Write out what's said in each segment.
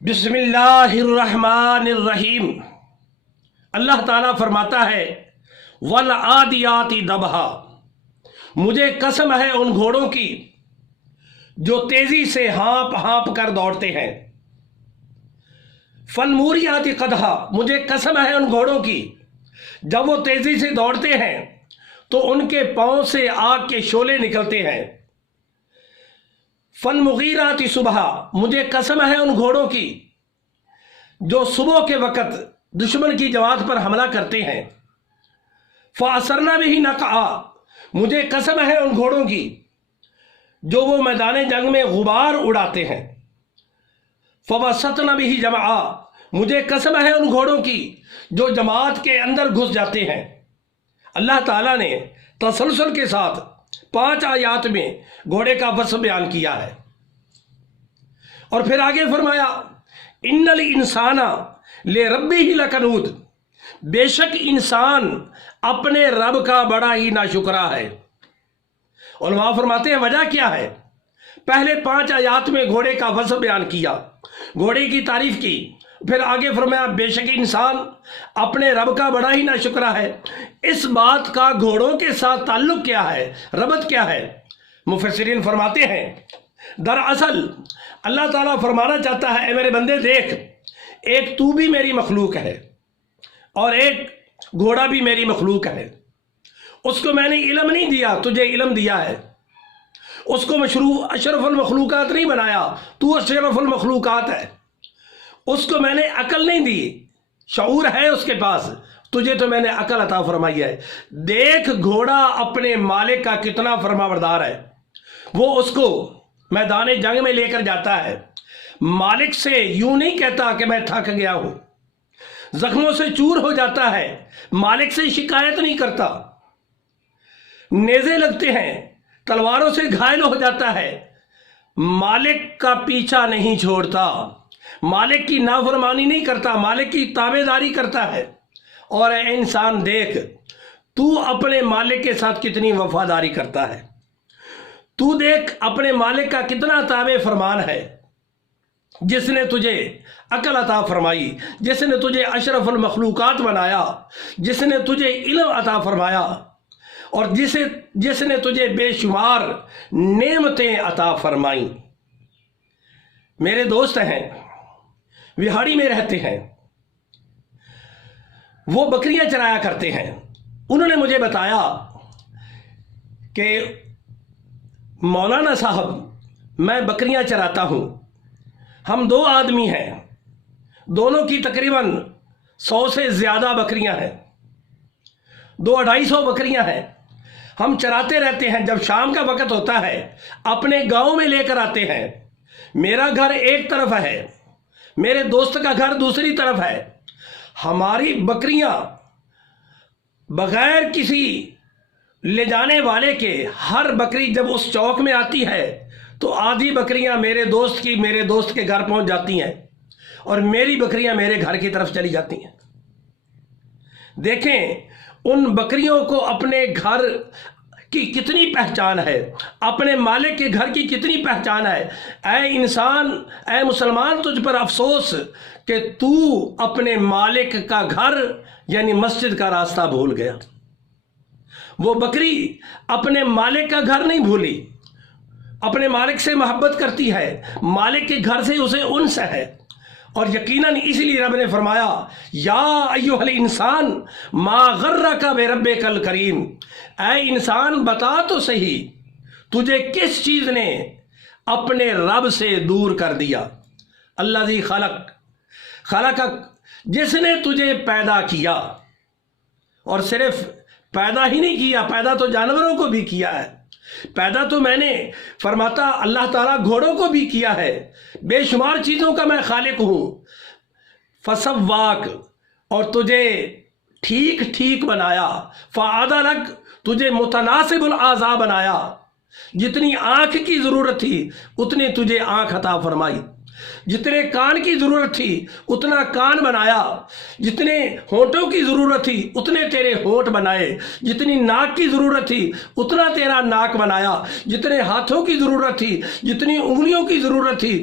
بسم اللہ الرحمن الرحیم۔ اللہ تعالیٰ فرماتا ہے والعادیات ضبحا، مجھے قسم ہے ان گھوڑوں کی جو تیزی سے ہانپ ہانپ کر دوڑتے ہیں۔ فالموریات قدحا، مجھے قسم ہے ان گھوڑوں کی جب وہ تیزی سے دوڑتے ہیں تو ان کے پاؤں سے آگ کے شعلے نکلتے ہیں۔ فالمغیرات صبحا، مجھے قسم ہے ان گھوڑوں کی جو صبح کے وقت دشمن کی جماعت پر حملہ کرتے ہیں۔ فَأَثَرْنَ بِهِ نَقْعًا، مجھے قسم ہے ان گھوڑوں کی جو وہ میدان جنگ میں غبار اڑاتے ہیں۔ فَوَسَطْنَ بِهِ جَمْعًا، مجھے قسم ہے ان گھوڑوں کی جو جماعت کے اندر گھس جاتے ہیں۔ اللہ تعالیٰ نے تسلسل کے ساتھ 5 آیات میں گھوڑے کا وصف بیان کیا ہے، اور پھر آگے فرمایا ان الانسان لربہ لکنود، بے شک انسان اپنے رب کا بڑا ہی ناشکرا ہے۔ علماء فرماتے ہیں وجہ کیا ہے؟ پہلے 5 آیات میں گھوڑے کا وصف بیان کیا، گھوڑے کی تعریف کی، پھر آگے فرمایا بے شک انسان اپنے رب کا بڑا ہی ناشکرا ہے۔ اس بات کا گھوڑوں کے ساتھ تعلق کیا ہے، ربط کیا ہے؟ مفسرین فرماتے ہیں دراصل اللہ تعالیٰ فرمانا چاہتا ہے اے میرے بندے دیکھ، ایک تو بھی میری مخلوق ہے اور ایک گھوڑا بھی میری مخلوق ہے۔ اس کو میں نے علم نہیں دیا، تجھے علم دیا ہے۔ اس کو اشرف المخلوقات نہیں بنایا، تو اشرف المخلوقات ہے۔ اس کو میں نے عقل نہیں دی، شعور ہے اس کے پاس، تجھے تو میں نے عقل عطا فرمائی ہے۔ دیکھ گھوڑا اپنے مالک کا کتنا فرمانبردار ہے، وہ اس کو میدان جنگ میں لے کر جاتا ہے، مالک سے یوں نہیں کہتا کہ میں تھک گیا ہوں، زخموں سے چور ہو جاتا ہے، مالک سے شکایت نہیں کرتا، نیزے لگتے ہیں، تلواروں سے گھائل ہو جاتا ہے، مالک کا پیچھا نہیں چھوڑتا، مالک کی نافرمانی نہیں کرتا، مالک کی تابع داری کرتا ہے۔ اور اے انسان دیکھ، تو اپنے مالک کے ساتھ کتنی وفاداری کرتا ہے، تو دیکھ اپنے مالک کا کتنا تابع فرمان ہے، جس نے تجھے عقل عطا فرمائی، جس نے تجھے اشرف المخلوقات بنایا، جس نے تجھے علم عطا فرمایا، اور جس نے تجھے بے شمار نعمتیں عطا فرمائیں۔ میرے دوست ہیں، وہاڑی میں رہتے ہیں، وہ بکریاں چرایا کرتے ہیں۔ انہوں نے مجھے بتایا کہ مولانا صاحب میں بکریاں چراتا ہوں، ہم 2 آدمی ہیں، دونوں کی تقریباً 100 سے زیادہ بکریاں ہیں، 200-250 بکریاں ہیں، ہم چراتے رہتے ہیں۔ جب شام کا وقت ہوتا ہے اپنے گاؤں میں لے کر آتے ہیں، میرا گھر ایک طرف ہے، میرے دوست کا گھر دوسری طرف ہے، ہماری بکریاں بغیر کسی لے جانے والے کے، ہر بکری جب اس چوک میں آتی ہے تو آدھی بکریاں میرے دوست کے گھر پہنچ جاتی ہیں اور میری بکریاں میرے گھر کی طرف چلی جاتی ہیں۔ دیکھیں ان بکریوں کو اپنے گھر کی کتنی پہچان ہے، اپنے مالک کے گھر کی کتنی پہچان ہے۔ اے انسان، اے مسلمان، تجھ پر افسوس کہ تو اپنے مالک کا گھر یعنی مسجد کا راستہ بھول گیا۔ وہ بکری اپنے مالک کا گھر نہیں بھولی، اپنے مالک سے محبت کرتی ہے، مالک کے گھر سے اسے انس ہے، اور یقیناً اس لیے رب نے فرمایا یا ایھا الانسان ما غرک بربک الکریم، اے انسان بتا تو صحیح تجھے کس چیز نے اپنے رب سے دور کر دیا۔ الذی خلقک، جس نے تجھے پیدا کیا، اور صرف پیدا ہی نہیں کیا، پیدا تو جانوروں کو بھی کیا ہے، پیدا تو میں نے فرماتا اللہ تعالیٰ گھوڑوں کو بھی کیا ہے، بے شمار چیزوں کا میں خالق ہوں۔ فسواک، اور تجھے ٹھیک ٹھیک بنایا، فعدلک، تجھے متناسب الاعضاء بنایا، جتنی آنکھ کی ضرورت تھی اتنی تجھے آنکھ عطا فرمائی، جتنے کان کی ضرورت تھی اتنا کان بنایا، جتنے ہونٹوں کی ضرورت تھی اتنے تیرے ہونٹ بنائے، جتنی ناک کی ضرورت تھی اتنا تیرا ناک بنایا، جتنے ہاتھوں کی ضرورت تھی، جتنی انگلیوں کی ضرورت تھی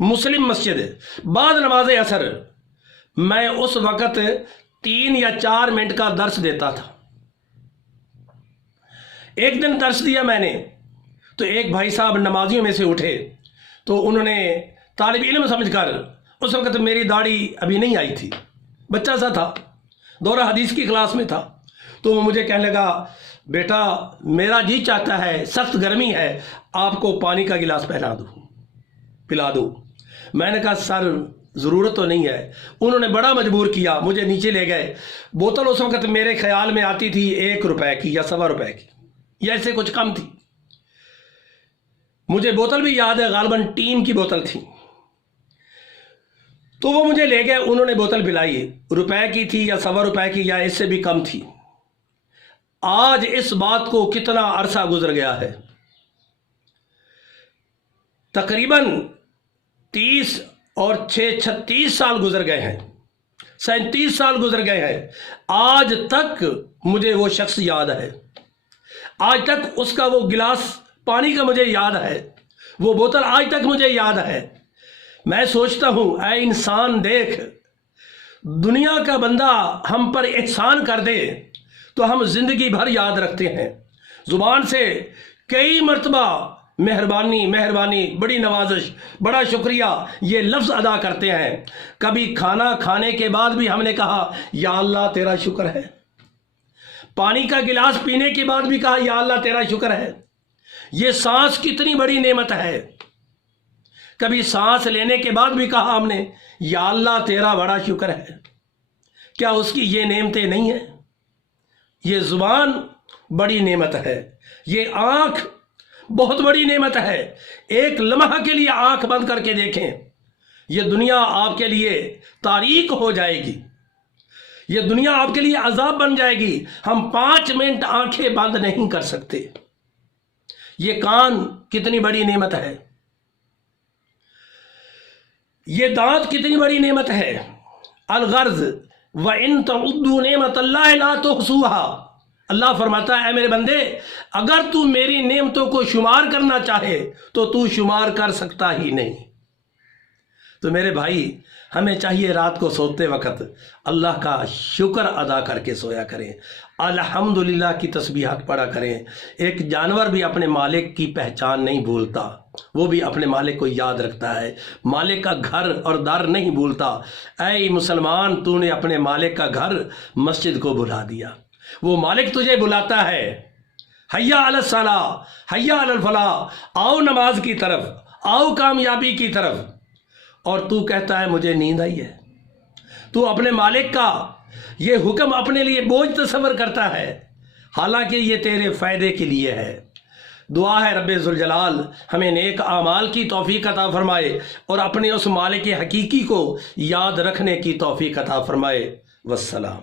مسلم مسجد بعد نماز اثر میں اس وقت 3 یا 4 منٹ کا درس دیتا تھا۔ ایک دن درس دیا میں نے تو ایک بھائی صاحب نمازیوں میں سے اٹھے، تو انہوں نے طالب علم سمجھ کر، اس وقت میری داڑھی ابھی نہیں آئی تھی، بچہ سا تھا، دورہ حدیث کی کلاس میں تھا، تو وہ مجھے کہنے لگا بیٹا میرا جی چاہتا ہے، سخت گرمی ہے، آپ کو پانی کا گلاس پلا دوں۔ میں نے کہا سر ضرورت تو نہیں ہے۔ انہوں نے بڑا مجبور کیا، مجھے نیچے لے گئے۔ بوتل اس وقت میرے خیال میں آتی تھی 1 روپے کی یا 1.25 روپے کی، یا ایسے کچھ کم تھی۔ مجھے بوتل بھی یاد ہے، غالباً ٹیم کی بوتل تھی۔ تو وہ مجھے لے گئے، انہوں نے بوتل پلائی، روپے کی تھی یا 1.25 روپے کی یا اس سے بھی کم تھی۔ آج اس بات کو کتنا عرصہ گزر گیا ہے، تقریباً 30 اور 6 36 سال گزر گئے ہیں، 37 سال گزر گئے ہیں۔ آج تک مجھے وہ شخص یاد ہے، آج تک اس کا وہ گلاس پانی کا مجھے یاد ہے، وہ بوتل آج تک مجھے یاد ہے۔ میں سوچتا ہوں اے انسان دیکھ، دنیا کا بندہ ہم پر احسان کر دے تو ہم زندگی بھر یاد رکھتے ہیں، زبان سے کئی مرتبہ مہربانی مہربانی، بڑی نوازش، بڑا شکریہ یہ لفظ ادا کرتے ہیں۔ کبھی کھانا کھانے کے بعد بھی ہم نے کہا یا اللہ تیرا شکر ہے، پانی کا گلاس پینے کے بعد بھی کہا یا اللہ تیرا شکر ہے۔ یہ سانس کتنی بڑی نعمت ہے، کبھی سانس لینے کے بعد بھی کہا ہم نے یا اللہ تیرا بڑا شکر ہے۔ کیا اس کی یہ نعمتیں نہیں ہیں؟ یہ زبان بڑی نعمت ہے، یہ آنکھ بہت بڑی نعمت ہے۔ ایک لمحہ کے لیے آنکھ بند کر کے دیکھیں، یہ دنیا آپ کے لیے تاریک ہو جائے گی، یہ دنیا آپ کے لیے عذاب بن جائے گی۔ ہم 5 منٹ آنکھیں بند نہیں کر سکتے۔ یہ کان کتنی بڑی نعمت ہے، یہ دانت کتنی بڑی نعمت ہے۔ الغرض وَإِن تَعُدُّوا نِعْمَتَ اللَّهِ لَا تُحْصُوهَا، اللہ فرماتا ہے اے میرے بندے اگر تو میری نعمتوں کو شمار کرنا چاہے تو شمار کر سکتا ہی نہیں۔ تو میرے بھائی ہمیں چاہیے رات کو سوتے وقت اللہ کا شکر ادا کر کے سویا کریں، الحمدللہ کی تسبیحات پڑھا کریں۔ ایک جانور بھی اپنے مالک کی پہچان نہیں بھولتا، وہ بھی اپنے مالک کو یاد رکھتا ہے، مالک کا گھر اور در نہیں بھولتا۔ اے مسلمان تو نے اپنے مالک کا گھر مسجد کو بھلا دیا، وہ مالک تجھے بلاتا ہے، حیا علی الصلاۃ حیا علی الفلاح، آؤ نماز کی طرف، آؤ کامیابی کی طرف، اور تو کہتا ہے مجھے نیند آئی ہے۔ تو اپنے مالک کا یہ حکم اپنے لیے بوجھ تصور کرتا ہے، حالانکہ یہ تیرے فائدے کے لیے ہے۔ دعا ہے رب ذوالجلال ہمیں نیک اعمال کی توفیق عطا فرمائے اور اپنے اس مالک حقیقی کو یاد رکھنے کی توفیق عطا فرمائے۔ والسلام۔